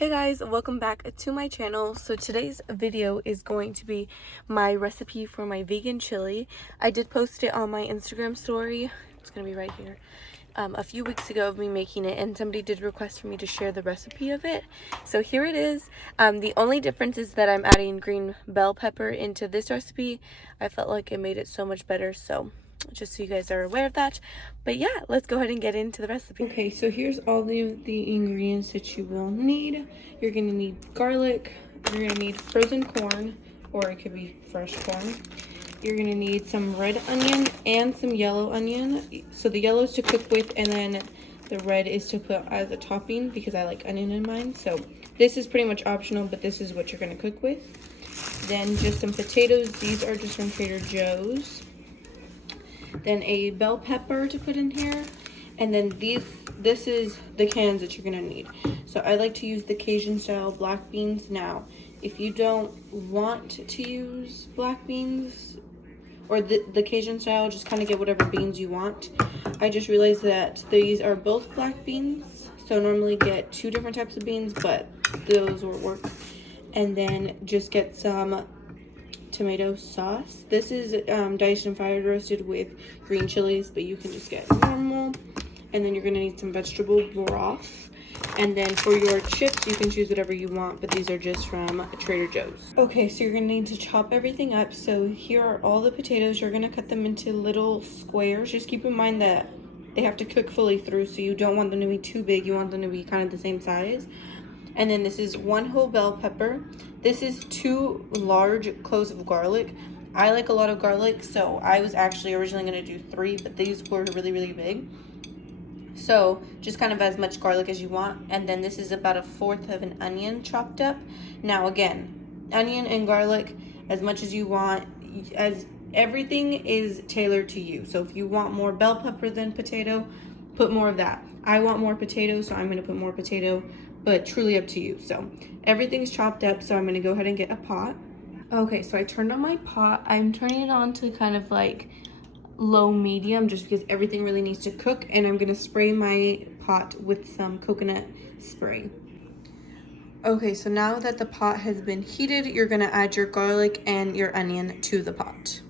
Hey guys, welcome back to my channel. So today's video is going to be my recipe for my vegan chili. I did post it on my Instagram story. It's gonna be right here. A few weeks ago of me making it, and somebody did request for me to share the recipe of it. So here it is. The only difference is that I'm adding green bell pepper into this recipe. I felt like it made it so much better, so just so you guys are aware of that. But yeah, let's go ahead and get into the recipe. Okay, so here's all the ingredients that you will need. You're gonna need garlic, you're gonna need frozen corn, or it could be fresh corn. You're gonna need some red onion and some yellow onion. So the yellow is to cook with, and then the red is to put as a topping because I like onion in mine. So this is pretty much optional, but this is what you're gonna cook with. Then just some potatoes. These are just from Trader Joe's. Then a bell pepper to put in here, and then this is the cans that you're gonna need. So I like to use the Cajun style black beans. Now if you don't want to use black beans or the Cajun style, just kind of get whatever beans you want. I just realized that these are both black beans, so normally get 2 different types of beans, but those will work. And then just get some tomato sauce. This is diced and fire roasted with green chilies, but you can just get normal. And then you're gonna need some vegetable broth. And then for your chips, you can choose whatever you want, but these are just from Trader Joe's. Okay, so you're gonna need to chop everything up. So here are all the potatoes. You're gonna cut them into little squares. Just keep in mind that they have to cook fully through, so you don't want them to be too big. You want them to be kind of the same size. And then this is 1 whole bell pepper. This is 2 large cloves of garlic. I like a lot of garlic, so I was actually originally gonna do 3, but these were really, really big. So just kind of as much garlic as you want. And then this is about 1/4 of an onion chopped up. Now again, onion and garlic as much as you want, as everything is tailored to you. So if you want more bell pepper than potato, put more of that. I want more potato, so I'm gonna put more potato, but truly up to you. So everything's chopped up, so I'm gonna go ahead and get a pot. Okay, so I turned on my pot. I'm turning it on to kind of like low medium, just because everything really needs to cook, and I'm gonna spray my pot with some coconut spray. Okay, so now that the pot has been heated, you're gonna add your garlic and your onion to the pot.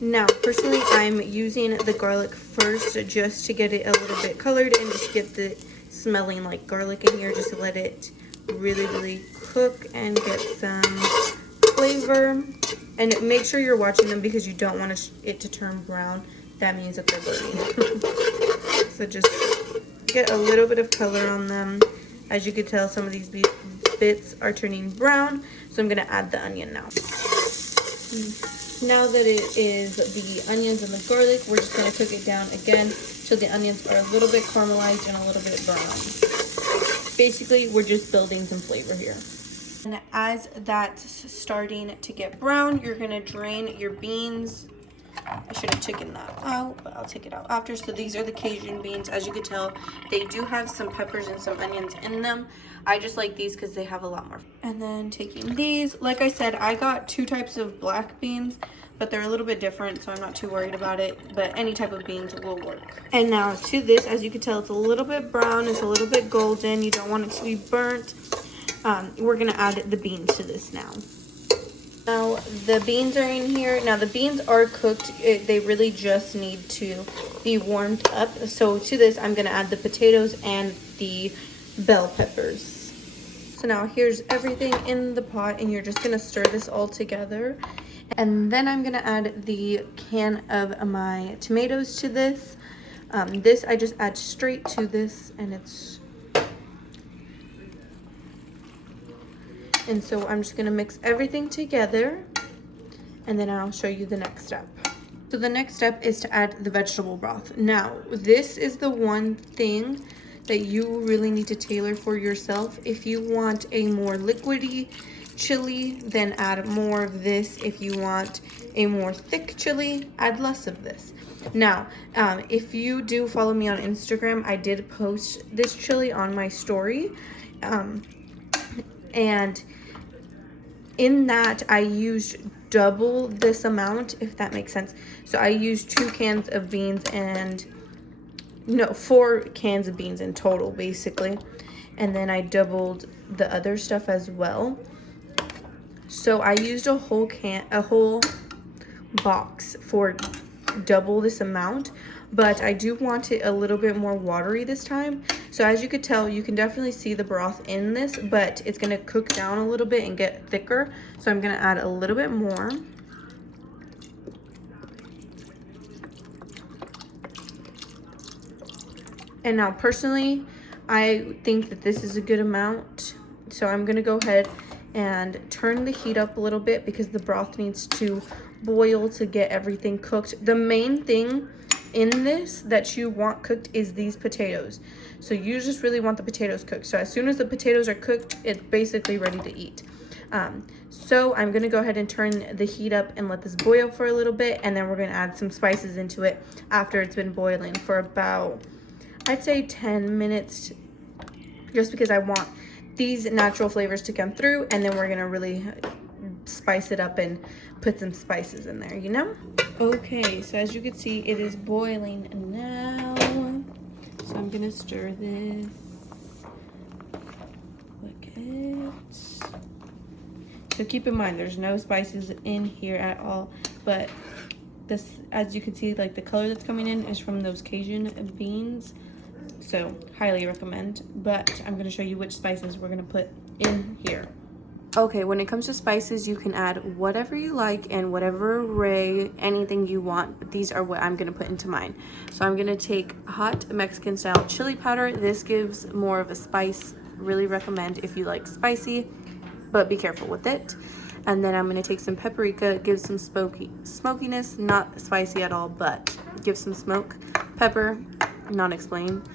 Now, personally, I'm using the garlic first just to get it a little bit colored and just get the smelling like garlic in here, just to let it really cook and get some flavor. And make sure you're watching them because you don't want it to turn brown. That means that they're burning. So just get a little bit of color on them. As you can tell, some of these bits are turning brown, so I'm gonna add the onion now. Now that it is the onions and the garlic, we're just gonna cook it down again till the onions are a little bit caramelized and a little bit brown. Basically, we're just building some flavor here. And as that's starting to get brown, you're gonna drain your beans. I should have taken that out, but I'll take it out after. So these are the Cajun beans. As you can tell, they do have some peppers and some onions in them. I just like these because they have a lot more. And then taking these, like I said, I got 2 types of black beans, but they're a little bit different, so I'm not too worried about it, but any type of beans will work. And now to this, as you can tell, it's a little bit brown, it's a little bit golden. You don't want it to be burnt. We're gonna add the beans to this now. Now the beans are in here. Now the beans are cooked. They really just need to be warmed up. So to this, I'm gonna add the potatoes and the bell peppers. So now here's everything in the pot, and you're just gonna stir this all together. And then I'm gonna add the can of my tomatoes to this. This I just add straight to this, and so I'm just gonna mix everything together, and then I'll show you the next step. So the next step is to add the vegetable broth. Now, this is the one thing that you really need to tailor for yourself. If you want a more liquidy chili, then add more of this. If you want a more thick chili, add less of this. Now, if you do follow me on Instagram, I did post this chili on my story. And in that, I used double this amount, if that makes sense. So I used 2 cans of beans and, no, 4 cans of beans in total, basically. and then I doubled the other stuff as well. So I used a whole box for double this amount, but I do want it a little bit more watery this time. So as you could tell, you can definitely see the broth in this, but it's gonna cook down a little bit and get thicker. So I'm gonna add a little bit more. And now personally, I think that this is a good amount. So I'm gonna go ahead and turn the heat up a little bit because the broth needs to boil to get everything cooked. The main thing in this that you want cooked is these potatoes. So you just really want the potatoes cooked. So as soon as the potatoes are cooked, it's basically ready to eat. So I'm gonna go ahead and turn the heat up and let this boil for a little bit, and then we're gonna add some spices into it after it's been boiling for about, I'd say 10 minutes, just because I want these natural flavors to come through, and then we're gonna really spice it up and put some spices in there, you know? Okay, so as you can see, it is boiling now. So I'm gonna stir this. Look it. So keep in mind, there's no spices in here at all, but this, as you can see, like the color that's coming in is from those Cajun beans. So highly recommend, but I'm gonna show you which spices we're gonna put in here. Okay, when it comes to spices, you can add whatever you like and whatever array, anything you want, but these are what I'm gonna put into mine. So I'm gonna take hot Mexican style chili powder. This gives more of a spice. Really recommend if you like spicy, but be careful with it. And then I'm gonna take some paprika, give some smokiness, not spicy at all, but give some smoke. Pepper, not explained.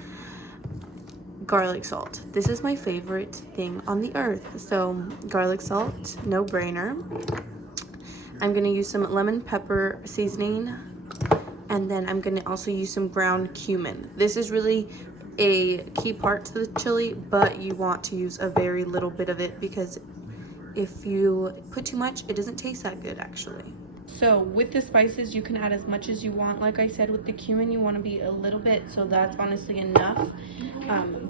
Garlic salt. This is my favorite thing on the earth. So garlic salt, no brainer. I'm gonna use some lemon pepper seasoning, and then I'm gonna also use some ground cumin. This is really a key part to the chili, but you want to use a very little bit of it because if you put too much, it doesn't taste that good actually. So with the spices, you can add as much as you want. Like I said, with the cumin, you want to be a little bit, so that's honestly enough.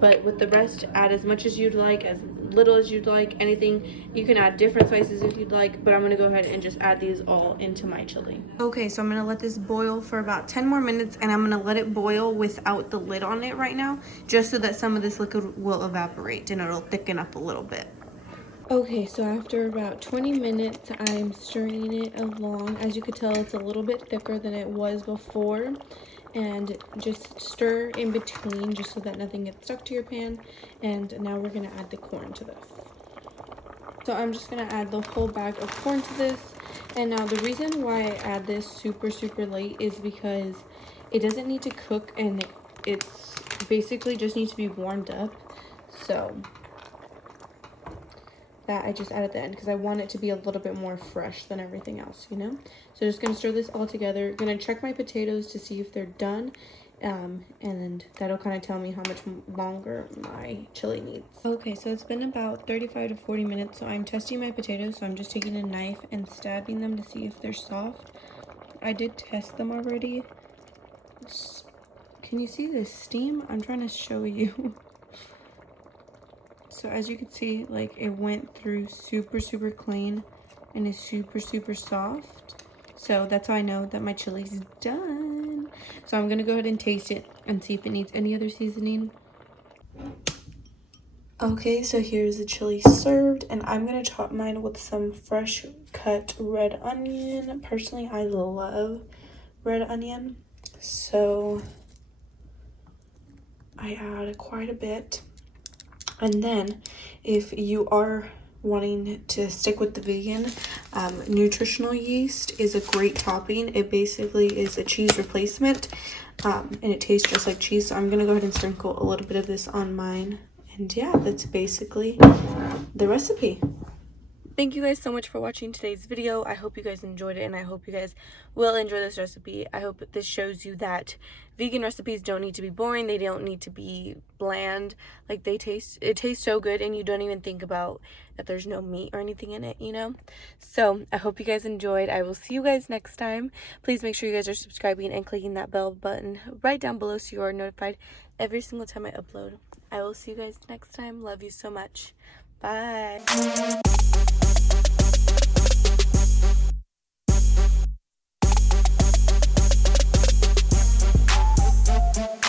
But with the rest, add as much as you'd like, as little as you'd like, anything. You can add different spices if you'd like, but I'm going to go ahead and just add these all into my chili. Okay, so I'm going to let this boil for about 10 more minutes, and I'm going to let it boil without the lid on it right now, just so that some of this liquid will evaporate and it'll thicken up a little bit. Okay, so after about 20 minutes, I'm stirring it along. As you could tell, it's a little bit thicker than it was before. And just stir in between just so that nothing gets stuck to your pan. And now we're going to add the corn to this. So I'm just going to add the whole bag of corn to this. And now the reason why I add this super late is because it doesn't need to cook, and it's basically just needs to be warmed up. So that I just add at the end because I want it to be a little bit more fresh than everything else, you know? So just gonna stir this all together. Gonna check my potatoes to see if they're done, and that'll kind of tell me how much longer my chili needs. Okay, so it's been about 35 to 40 minutes, so I'm testing my potatoes. So I'm just taking a knife and stabbing them to see if they're soft. I did test them already. Can you see the steam? I'm trying to show you. So as you can see, like, it went through super clean and is super soft. So that's how I know that my chili's done. So I'm gonna go ahead and taste it and see if it needs any other seasoning. Okay, so here's the chili served, and I'm gonna top mine with some fresh cut red onion. Personally, I love red onion, so I add quite a bit. And then if you are wanting to stick with the vegan, nutritional yeast is a great topping. It basically is a cheese replacement, and it tastes just like cheese. So I'm gonna go ahead and sprinkle a little bit of this on mine. And yeah, that's basically the recipe. thank you guys so much for watching today's video. I hope you guys enjoyed it, and I hope you guys will enjoy this recipe. I hope this shows you that vegan recipes don't need to be boring. They don't need to be bland. Like, it tastes so good, and you don't even think about that there's no meat or anything in it, you know? So I hope you guys enjoyed. I will see you guys next time. Please make sure you guys are subscribing and clicking that bell button right down below so you are notified every single time I upload. I will see you guys next time. Love you so much. Bye.